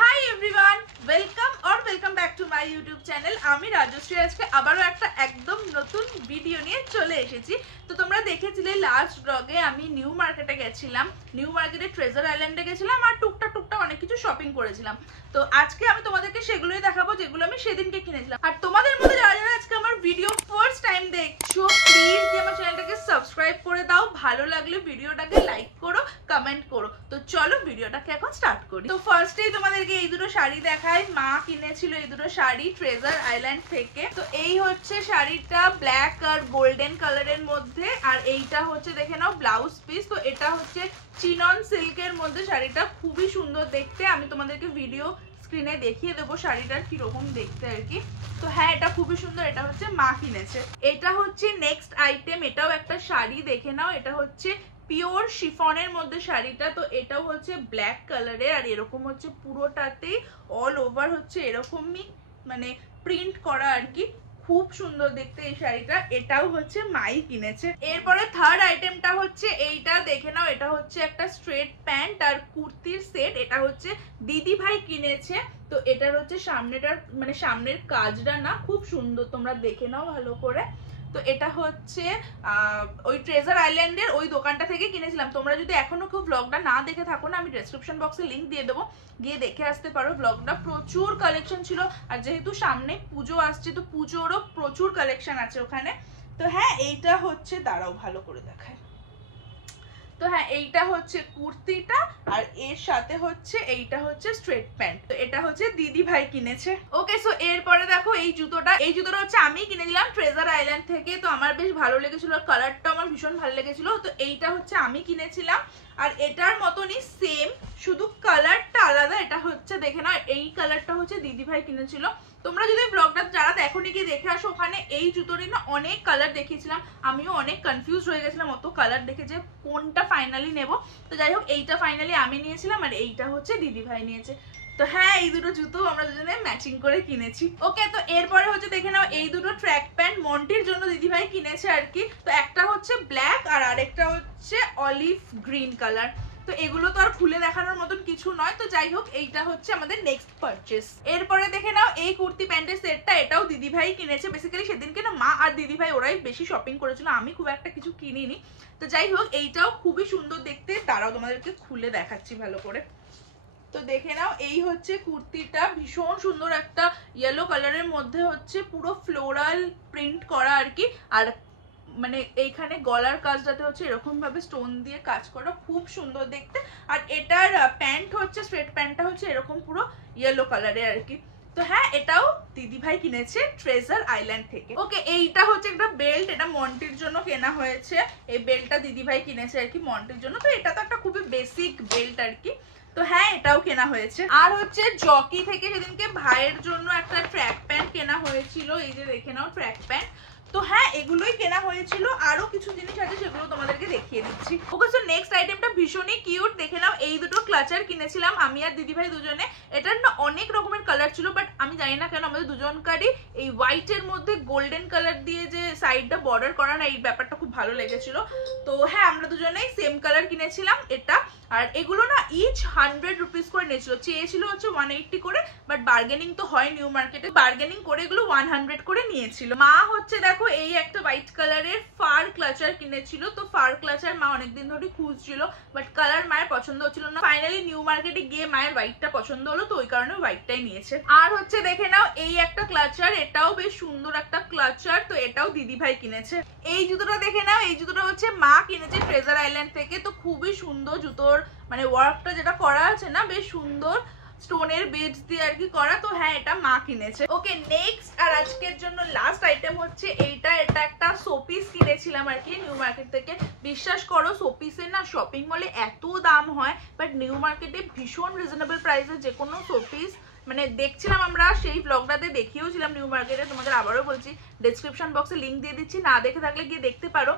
Hi everyone, welcome back to my YouTube channel. আমি রাজশ্রী আজকে আবারও একটা একদম নতুন ভিডিও নিয়ে চলে এসেছি। তো তোমরা দেখেছিলে লাস্ট ব্লগে আমি নিউ মার্কেটে গেছিলাম, নিউ মার্কেটে ট্রেজার আইল্যান্ডে গেছিলাম আর টুকটাক অনেক কিছু শপিং করেছিলাম। তো আজকে আমি তোমাদেরকে সেগুলোই দেখাবো যেগুলো আমি সেদিনকে কিনেছিলাম। আর তোমাদের মধ্যে যারা যারা আজকে আমার ভিডিও ফার্স্ট টাইম দেখছো, প্লিজ আমার চ্যানেলটাকে সাবস্ক্রাইব করে দাও, ভালো লাগলে ভিডিওটাকে লাইক করো, কমেন্ট করো। তো চলো ভিডিওটাকে এখন স্টার্ট করি। তো ফার্স্টেই তোমাদেরকে এই দুটো শাড়ি দেখাই। মা কিনেছিল এই দুটো শাড়ি ট্রেজার আইল্যান্ড থেকে। তো এই হচ্ছে শাড়িটা ব্ল্যাক আর গোল্ডেন কালারের মধ্যে, আর এইটা হচ্ছে দেখে নাও ব্লাউজ পিস। তো এটা হচ্ছে চিনন সিল্কের মধ্যে, শাড়িটা খুবই সুন্দর দেখতে। আমি তোমাদেরকে ভিডিও স্ক্রিনে দেখিয়ে দেবো শাড়িটার কিরকম দেখতে আর কি। তো হ্যাঁ, এটা খুবই সুন্দর, এটা হচ্ছে মা কিনেছে। এটা হচ্ছে নেক্সট আইটেম, এটাও একটা শাড়ি দেখে নাও। এটা হচ্ছে পিওর শিফনের মধ্যে শাড়িটা। তো এটাও হচ্ছে ব্ল্যাক কালারের, আর এরকম হচ্ছে পুরোটাতেই অল ওভার হচ্ছে এরকমই মানে প্রিন্ট করা আর কি। খুব সুন্দর দেখতে এই শাড়িটা, এটাও হচ্ছে মাই কিনেছে। এরপরে থার্ড আইটেমটা হচ্ছে এইটা দেখে নাও। এটা হচ্ছে একটা স্ট্রেট প্যান্ট আর কুর্তির সেট। এটা হচ্ছে দিদি ভাই কিনেছে। তো এটার হচ্ছে সামনেটার মানে সামনের কাজটা না খুব সুন্দর, তোমরা দেখে নাও ভালো করে। তো এটা হচ্ছে ওই ট্রেজার আইল্যান্ডের ওই দোকানটা থেকে কিনেছিলাম। তোমরা যদি এখনো কেউ ব্লগটা না দেখে থাকো না, আমি ডেসক্রিপশন বক্সে লিঙ্ক দিয়ে দেবো, গিয়ে দেখে আসতে পারো। ব্লগটা প্রচুর কালেকশন ছিল, আর যেহেতু সামনে পুজো আসছে তো পুজোরও প্রচুর কালেকশন আছে ওখানে। তো হ্যাঁ, এইটা হচ্ছে দাঁড়াও ভালো করে দেখায়। তো হ্যাঁ, এইটা হচ্ছে কুর্তিটা, আর এর সাথে হচ্ছে এইটা হচ্ছে স্ট্রেট প্যান্ট। তো এটা হচ্ছে দিদি ভাই কিনেছে। ওকে, সো এরপরে দেখো এই জুতোটা হচ্ছে আমি কিনেছিলাম ট্রেজার আইল্যান্ড থেকে। তো আমার বেশ ভালো লেগেছিল, আর কালারটা আমার ভীষণ ভালো লেগেছিল। তো এইটা হচ্ছে আমি কিনেছিলাম, আর এটার মতনই সেম, শুধু কালারটা আলাদা। এটা হচ্ছে দেখে নাও, এই কালারটা হচ্ছে দিদি ভাই কিনেছিল। তোমরা যদি ব্লগটা যারা দেখোনি গিয়ে দেখে আসো, ওখানে এই জুতোরই না অনেক কালার দেখিয়েছিলাম। আমিও অনেক কনফিউজ হয়ে গেছিলাম অত কালার দেখে যে কোনটা ফাইনালি নেব। তো যাই হোক, এইটা ফাইনালি আমি নিয়েছিলাম, আর এইটা হচ্ছে দিদি ভাই নিয়েছে। তো হ্যাঁ, এই দুটো জুতো আমরা দুজনে ম্যাচিং করে কিনেছি। ওকে, তো এরপরে হচ্ছে দেখে নাও এই দুটো ট্র্যাক প্যান্ট মন্টির জন্য দিদি ভাই কিনেছে আর কি। তো একটা হচ্ছে ব্ল্যাক আর আরেকটা হচ্ছে অলিভ গ্রিন কালার। তো এগুলো তো আর খুলে দেখানোর মতন কিছু নয়। তো যাই হোক, এইটা হচ্ছে আমাদের নেক্সট পারচেস। এরপরে দেখে নাও এই কুর্তি প্যান্টের সেটটা, এটাও দিদি ভাই কিনেছে। বেসিক্যালি সেদিনকে না মা আর দিদি ভাই ওরাই বেশি শপিং করেছিল, আমি খুব একটা কিছু কিনিনি। তো যাই হোক, এইটাও খুবই সুন্দর দেখতে। দাঁড়াও তোমাদেরকে খুলে দেখাচ্ছি ভালো করে। তো দেখে নাও, এই হচ্ছে কুর্তিটা, ভীষণ সুন্দর একটা ইয়েলো কালারের মধ্যে হচ্ছে পুরো ফ্লোরাল প্রিন্ট করা আর কি। আর মানে এইখানে গলার কাজটাতে হচ্ছে এরকম ভাবে স্টোন দিয়ে কাজ করা, খুব সুন্দর দেখতে। আর এটার প্যান্ট হচ্ছে স্ট্রেট প্যান্টটা হচ্ছে এরকম পুরো ইয়েলো কালারের আর কি। তো হ্যাঁ, এটাও দিদি ভাই কিনেছে ট্রেজার আইল্যান্ড থেকে। ওকে, এইটা হচ্ছে একটা বেল্ট, এটা মন্টির জন্য কেনা হয়েছে। এই বেল্টটা দিদি ভাই কিনেছে আর কি মন্টির জন্য। তো এটা তো একটা খুবই বেসিক বেল্ট আর কি। তো হ্যাঁ, এটাও কেনা হয়েছে। আর হচ্ছে জকি থেকে সেদিনকে ভাইয়ের জন্য একটা ট্র্যাক প্যান্ট কেনা হয়েছিল, এই যে দেখে নাও ট্র্যাক প্যান্ট। তো হ্যাঁ, এগুলোই কেনা হয়েছিল। আরো কিছু জিনিস আছে, সেগুলো তোমাদেরকে দেখিয়ে দিচ্ছি। ওকে, সো নেক্সট আইটেমটা ভীষণই কিউট, দেখে নাও। এই দুটো ক্লাচার কিনেছিলাম আমি আর দিদি ভাই দুজনে। এটার না অনেক রকমের কালার ছিল, বাট আমি জানি না কেন আমাদের দুজনকারই এই হোয়াইটের মধ্যে গোল্ডেন কালার দিয়ে যে সাইডটা বর্ডার করা না, এই ব্যাপারটা খুব ভালো লেগেছিল। তো হ্যাঁ, আমরা দুজনেই সেম কালার কিনেছিলাম এটা। আর এগুলো না ইচ 100 রুপিস করে নিয়েছিল, চেয়েছিল হচ্ছে 180 করে, বাট বার্গেনিং তো হয় নিউ মার্কেটে, বার্গেনিং করে এগুলো 100 করে নিয়েছিল। মা হচ্ছে দেখো এই একটা হোয়াইট কালারের ফার ক্লাচার কিনেছিল। তো ফার ক্লাচার মা অনেকদিন ধরে খুঁজছিল, বাট কালার মায়ের পছন্দ হচ্ছিল না। ফাইনালি নিউ মার্কেটে গিয়ে মায়ের হোয়াইটটা পছন্দ হলো, তো ওই কারণে হোয়াইটটাই নিয়েছে। আর হচ্ছে দেখে নাও এই একটা ক্লাচার, এটাও বেশ সুন্দর একটা ক্লাচার। তো এটাও দিদি ভাই কিনেছে। এই জুতোটা দেখে নাও, এই জুতোটা হচ্ছে মা কিনেছে ট্রেজার আইল্যান্ড থেকে। তো খুবই সুন্দর জুতোর মানে ওয়ার্কটা যেটা করা আছে না, বেশ সুন্দর স্টোনের বিডস দিয়ে আর কি করা। তো হ্যাঁ, এটা মা কিনেছে। ওকে, নেক্সট আর আজকের জন্য লাস্ট আইটেম হচ্ছে এইটা। এটা একটা শোপিস কিনেছিলাম আর কি নিউ মার্কেট থেকে। বিশ্বাস করো, শোপিসের না শপিং মলে এত দাম হয়, বাট নিউ মার্কেটে ভীষণ রিজনেবল প্রাইসে যে কোনো শোপিস মানে দেখছিলাম আমরা, সেই ব্লগটাতে দেখিয়েওছিলাম নিউ মার্কেটে। তোমাদের আবারও বলছি, ডেসক্রিপশন বক্সে লিঙ্ক দিয়ে দিচ্ছি, না দেখে থাকলে গিয়ে দেখতে পারো।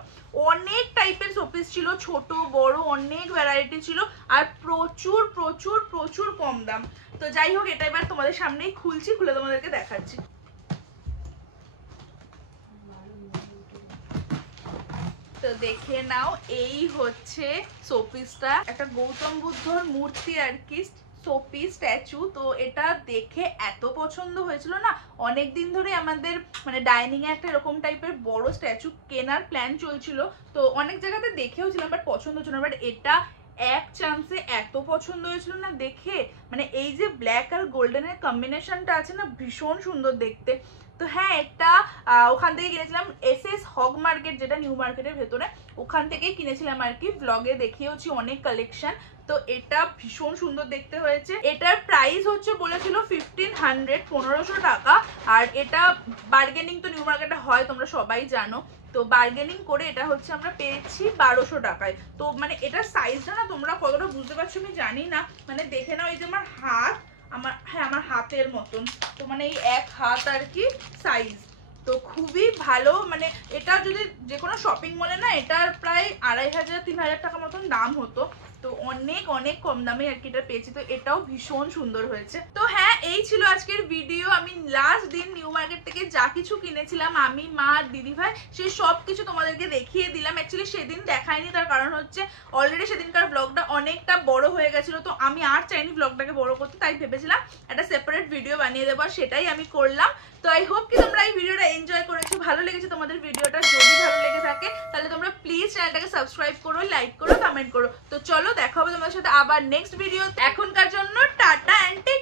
অনেক টাইপের শোপিস ছিল, ছোট বড় অনেক ভ্যারাইটি ছিল, আর প্রচুর প্রচুর প্রচুর কম দাম। তো যাই হোক, এটা এবার তোমাদের সামনেই খুলছি, খুলে তোমাদেরকে দেখাচ্ছি। তো দেখে নাও, এই হচ্ছে শোপিসটা, একটা গৌতম বুদ্ধর মূর্তি আর কি, সোপি স্ট্যাচু। তো এটা দেখে এত পছন্দ হয়েছিল না, অনেকদিন ধরে আমাদের মানে ডাইনিং এ একটা এরকম টাইপের বড় স্ট্যাচু কেনার প্ল্যান চলছিল। তো অনেক জায়গাতে দেখেও ছিলাম বাট পছন্দ হচ্ছিল না, বাট এটা এক চান্সে এত পছন্দ হয়েছিল না দেখে। মানে এই যে ব্ল্যাক আর গোল্ডেনের কম্বিনেশনটা আছে না, ভীষণ সুন্দর দেখতে। তো হ্যাঁ, এটা ওখান থেকে কিনেছিলাম, SS হগ মার্কেট, যেটা নিউ মার্কেটের ভেতরে, ওখান থেকেই কিনেছিলাম আর কি। ব্লগে দেখিয়েছি অনেক কালেকশন। তো এটা ভীষণ সুন্দর দেখতে হয়েছে। এটার প্রাইস হচ্ছে বলেছিল 1500, 1500 টাকা। আর এটা বার্গেনিং তো নিউ মার্কেটে হয়, তোমরা সবাই জানো। তো বার্গেনিং করে এটা হচ্ছে আমরা পেয়েছি 1200 টাকায়। তো মানে এটার সাইজটা না তোমরা কতটা বুঝতে পারছো আমি জানি না, মানে দেখে নাও, এই যে আমার হাত, আমার হাতের মতন, তো মানে এই এক হাত আর কি সাইজ। তো খুবই ভালো, মানে এটা যদি যে কোনো শপিং মলে না এটার প্রায় 2500-3000 টাকা মতন দাম হতো। তো অনেক অনেক কম দামে আর কি এটা পেয়েছি। তো এটাও ভীষণ সুন্দর হয়েছে। তো হ্যাঁ, এই ছিল আজকের ভিডিও। আমি লাস্ট দিন নিউ মার্কেট থেকে যা কিছু কিনেছিলাম আমি, মা, দিদি ভাই, সেই সব কিছু তোমাদেরকে দেখিয়ে দিলাম। অ্যাকচুয়ালি সেদিন দেখাইনি, তার কারণ হচ্ছে অলরেডি সেদিনকার ব্লগটা অনেকটা বড় হয়ে গেছিলো। তো আমি আর চাইনি ব্লগটাকে বড় করতে, তাই ভেবেছিলাম একটা সেপারেট ভিডিও বানিয়ে দেবো, সেটাই আমি করলাম। তো আই হোপ কি তোমরা এই ভিডিওটা এনজয় করেছো, ভালো লেগেছে তোমাদের ভিডিওটা। যদি ভালো লেগে থাকে তাহলে তোমরা প্লিজ চ্যানেলটাকে সাবস্ক্রাইব করো, লাইক করো, কমেন্ট করো। তো চলো দেখা হবে তোমাদের সাথে আবার নেক্সট ভিডিও। এখনকার জন্য টাটা এন্ড টেক